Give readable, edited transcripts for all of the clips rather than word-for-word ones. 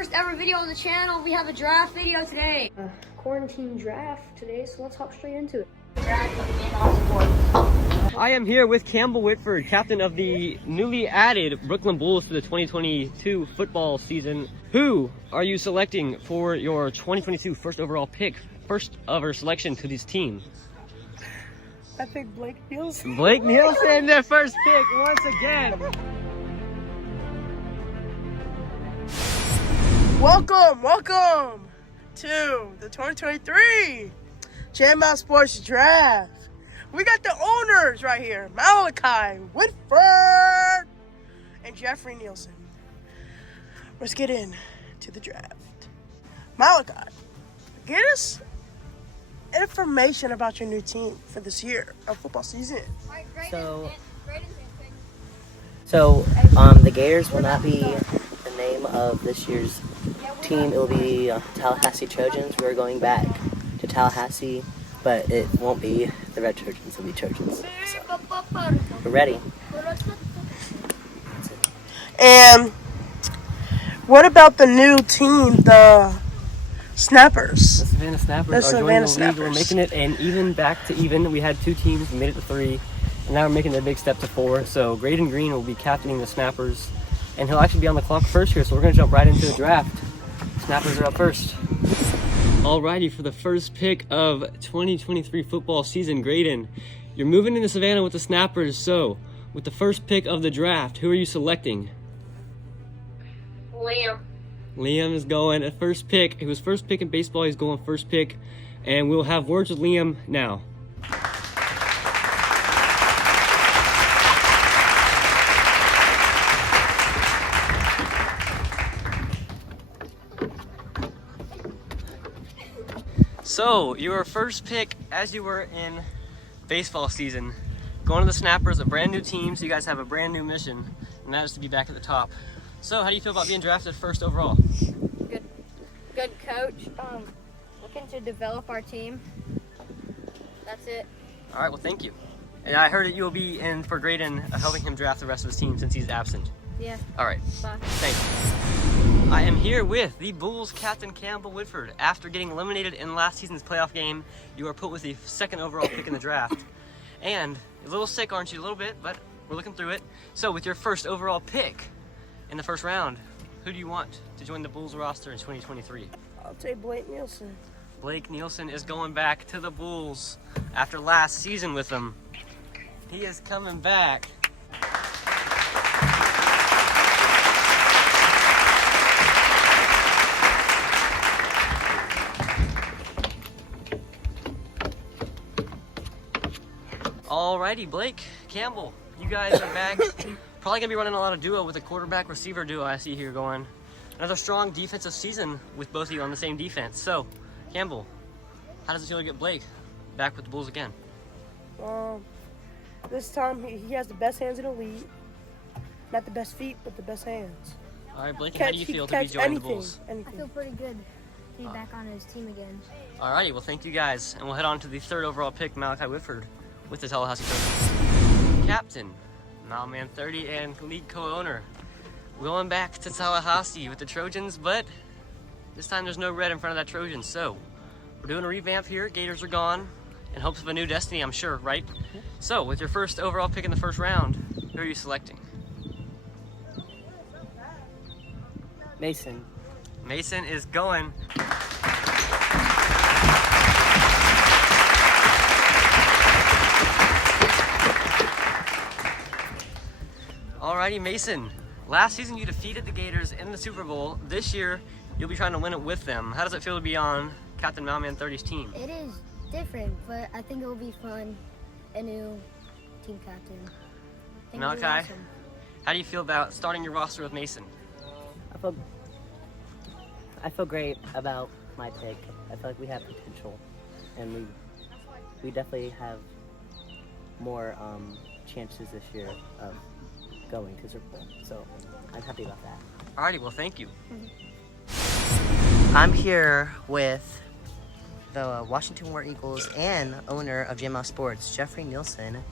first ever video on the channel. We have a draft video today. Quarantine draft today, so let's hop straight into it. I am here with Campbell Whitford, captain of the newly added Brooklyn Bulls to the 2022 football season. Who are you selecting for your 2022 first overall pick, first ever selection to this team? I think Blake Nielsen. Blake Nielsen, the first pick once again. Welcome to the 2023 Jam Sports Draft. We got the owners right here, Malachi Whitford and Jeffrey Nielsen. Let's get into the draft. Malachi, get us information about your new team for this year of football season. So, the Gators will not be the name of this year's team. It will be Tallahassee Trojans. We're going back to Tallahassee, but it won't be the Red Trojans. It'll be Trojans. So, we're ready. And what about the new team, the Snappers? The Savannah Snappers are joining the league. We're making it an even back to even. We had 2 teams, we made it to 3, and now we're making the big step to 4. So Graydon Green will be captaining the Snappers, and he'll actually be on the clock first here, so we're going to jump right into the draft. Snappers are up first. Alrighty, for the first pick of 2023 football season, Graydon, you're moving into Savannah with the Snappers, so with the first pick of the draft, who are you selecting? Liam is going at first pick. He was first pick in baseball. He's going first pick. And we'll have words with Liam now. So, your first pick, as you were in baseball season, going to the Snappers, a brand new team, so you guys have a brand new mission, and that is to be back at the top. So, how do you feel about being drafted first overall? Good coach. Looking to develop our team. That's it. All right, well, thank you. And I heard that you will be in for Graydon, helping him draft the rest of his team since he's absent. Yeah. All right. Bye. Thanks. I am here with the Bulls captain Campbell Whitford. After getting eliminated in last season's playoff game, you are put with the second overall pick in the draft. And a little sick, aren't you? A little bit, but we're looking through it. So with your first overall pick in the first round, who do you want to join the Bulls roster in 2023? I'll take Blake Nielsen. Blake Nielsen is going back to the Bulls after last season with them. He is coming back. Alrighty, Blake, Campbell, you guys are back. Probably gonna be running a lot of duo with a quarterback receiver duo I see here going. Another strong defensive season with both of you on the same defense. So, Campbell, how does it feel to get Blake back with the Bulls again? This time he has the best hands in the league. Not the best feet, but the best hands. All right, Blake, how do you feel to be joining the Bulls? I feel pretty good to be back on his team again. Alrighty, well, thank you guys. And we'll head on to the third overall pick, Malachi Whitford, with the Tallahassee Trojans. Captain, Malman 30, and league co-owner. Going back to Tallahassee with the Trojans, but this time there's no red in front of that Trojans. So we're doing a revamp here. Gators are gone in hopes of a new destiny, I'm sure, right? So with your first overall pick in the first round, who are you selecting? Mason. Mason is going. Alrighty, Mason. Last season you defeated the Gators in the Super Bowl. This year you'll be trying to win it with them. How does it feel to be on Captain Malman 30's team? It is different, but I think it will be fun. A new team captain. Malachi, awesome. How do you feel about starting your roster with Mason? I feel great about my pick. I feel like we have potential, and we definitely have more chances this year of going to Super Bowl. So I'm happy about that. Alrighty, well, thank you. I'm here with the Washington War Eagles and owner of JML Sports, Jeffrey Nielsen.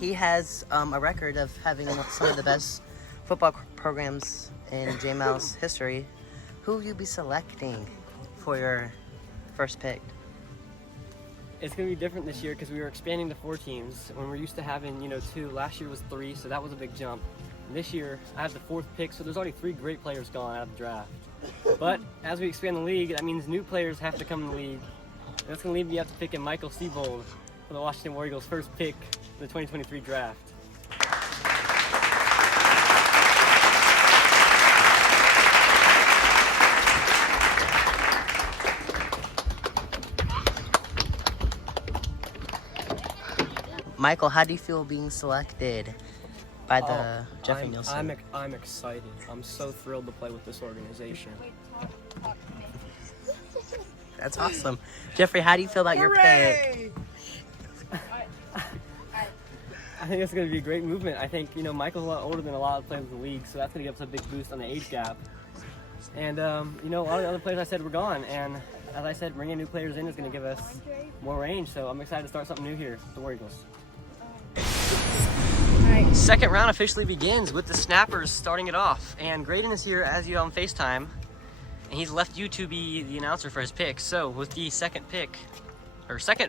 He has a record of having some of the best football programs in JML's history, who will you be selecting for your first pick? It's going to be different this year because we were expanding to 4 teams when we're used to having, 2. Last year was 3, so that was a big jump. And this year, I have the 4th pick, so there's already 3 great players gone out of the draft. But as we expand the league, that means new players have to come in the league. And that's going to leave me up to picking Michael Seabold for the Washington War Eagles' first pick in the 2023 draft. Michael, how do you feel being selected by the Jeffrey Nielsen? I'm excited. I'm so thrilled to play with this organization. That's awesome. Jeffrey, how do you feel about your pick? Hooray! I think it's going to be a great movement. I think, Michael's a lot older than a lot of players in the league, so that's going to give us a big boost on the age gap. And, a lot of the other players I said were gone. And as I said, bringing new players in is going to give us more range. So I'm excited to start something new here with the War Eagles. Second round officially begins with the Snappers starting it off. And Graydon is here as you on FaceTime. And he's left you to be the announcer for his pick. So with the second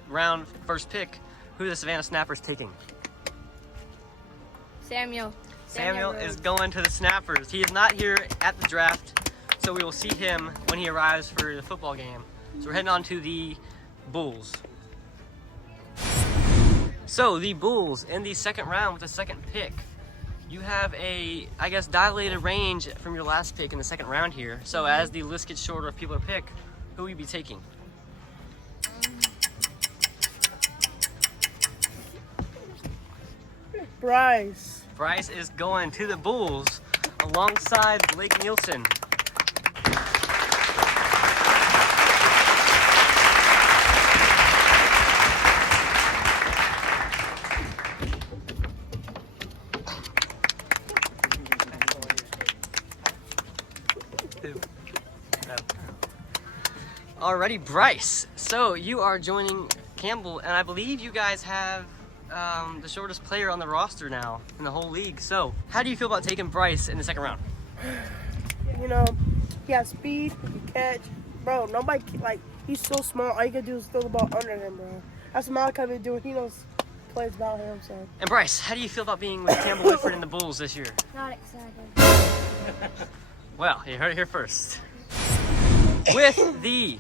round first pick, who are the Savannah Snappers taking? Samuel. Samuel is going to the Snappers. He is not here at the draft, so we will see him when he arrives for the football game. So we're heading on to the Bulls. So the Bulls in the second round with the second pick. You have a, dilated range from your last pick in the second round here. So as the list gets shorter of people to pick, who will you be taking? Bryce. Bryce is going to the Bulls alongside Blake Nielsen. Alrighty, Bryce. So you are joining Campbell, and I believe you guys have the shortest player on the roster now in the whole league. So how do you feel about taking Bryce in the second round? He has speed, he can catch. Bro, nobody, he's so small. All you can do is throw the ball under him, bro. That's what Malachi been doing. He knows plays about him, so. And Bryce, how do you feel about being with Campbell Whitford and the Bulls this year? Not excited. Well, you heard it here first. With the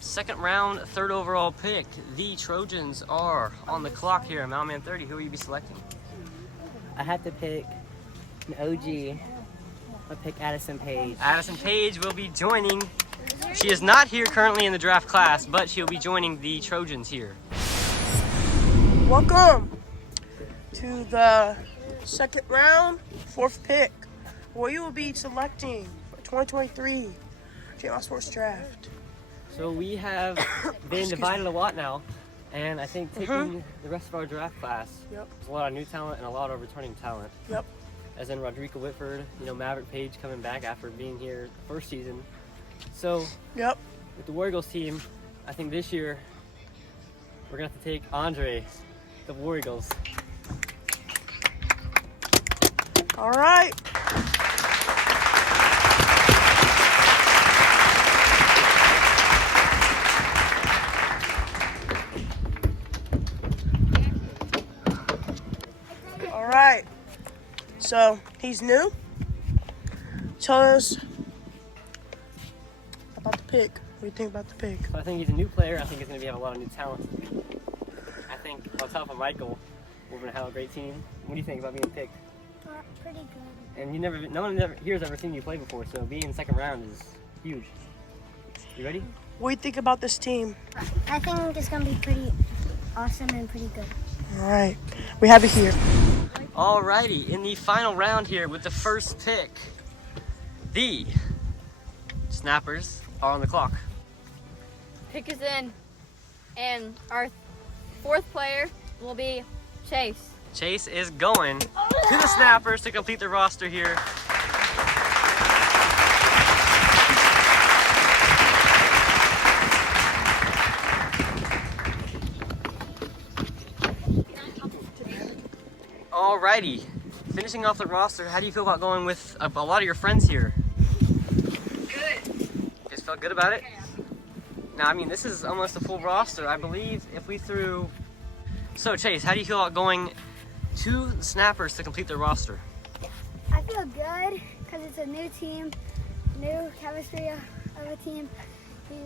second round, third overall pick, the Trojans are on the clock here at Mountain Man 30. Who will you be selecting? I have to pick an OG. I'll pick Addison Page. Addison Page will be joining. She is not here currently in the draft class, but she'll be joining the Trojans here. Welcome to the second round, 4th pick, where you will be selecting for 2023 JML Sports Draft. So we have been divided a lot now, and I think taking the rest of our draft class, Yep. there's a lot of new talent and a lot of returning talent. Yep. As in Rodrika Whitford, Maverick Page coming back after being here the first season. So Yep. with the War Eagles team, I think this year we're gonna have to take Andre, the War Eagles. All right. All right. So he's new. Tell us about the pick. What do you think about the pick? So I think he's a new player. I think he's gonna have a lot of new talent. I think on top of Michael, we're gonna have a great team. What do you think about being picked? Pretty good. And no one here has ever seen you play before, so being in the second round is huge. You ready? What do you think about this team? I think it's gonna be pretty awesome and pretty good. All right. We have it here. Alrighty, in the final round here with the first pick, the Snappers are on the clock. Pick is in, and our 4th player will be Chase. Chase is going to the Snappers to complete the roster here. Alrighty, finishing off the roster, how do you feel about going with a lot of your friends here? Good. You guys felt good about it? Now, I mean, this is almost a full roster. I believe if we threw... So, Chase, how do you feel about going to the Snappers to complete their roster? I feel good because it's a new team, new chemistry of a team.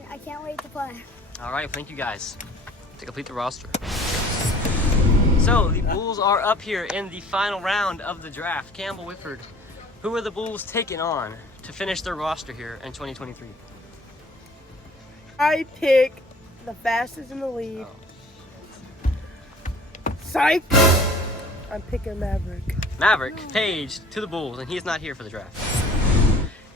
I can't wait to play. All right, thank you guys to complete the roster. So the Bulls are up here in the final round of the draft. Campbell, Whitford, who are the Bulls taking on to finish their roster here in 2023? I pick the fastest in the league. Psych! I'm picking Maverick. Maverick Page to the Bulls, and he's not here for the draft.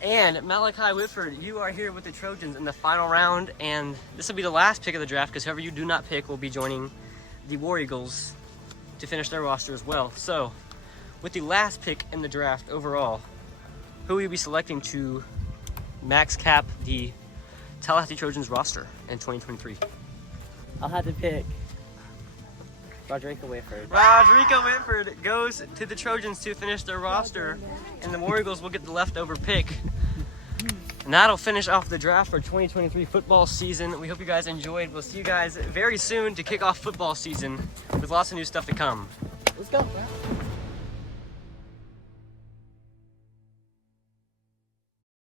And Malachi Whitford, you are here with the Trojans in the final round, and this will be the last pick of the draft because whoever you do not pick will be joining the War Eagles to finish their roster as well. So, with the last pick in the draft overall, who will you be selecting to max cap the Tallahassee Trojans roster in 2023? I'll have to pick Rodrigo Whitford. Rodrigo Whitford goes to the Trojans to finish their roster, and the War Eagles will get the leftover pick. And that'll finish off the draft for 2023 football season. We hope you guys enjoyed. We'll see you guys very soon to kick off football season with lots of new stuff to come. Let's go, bro.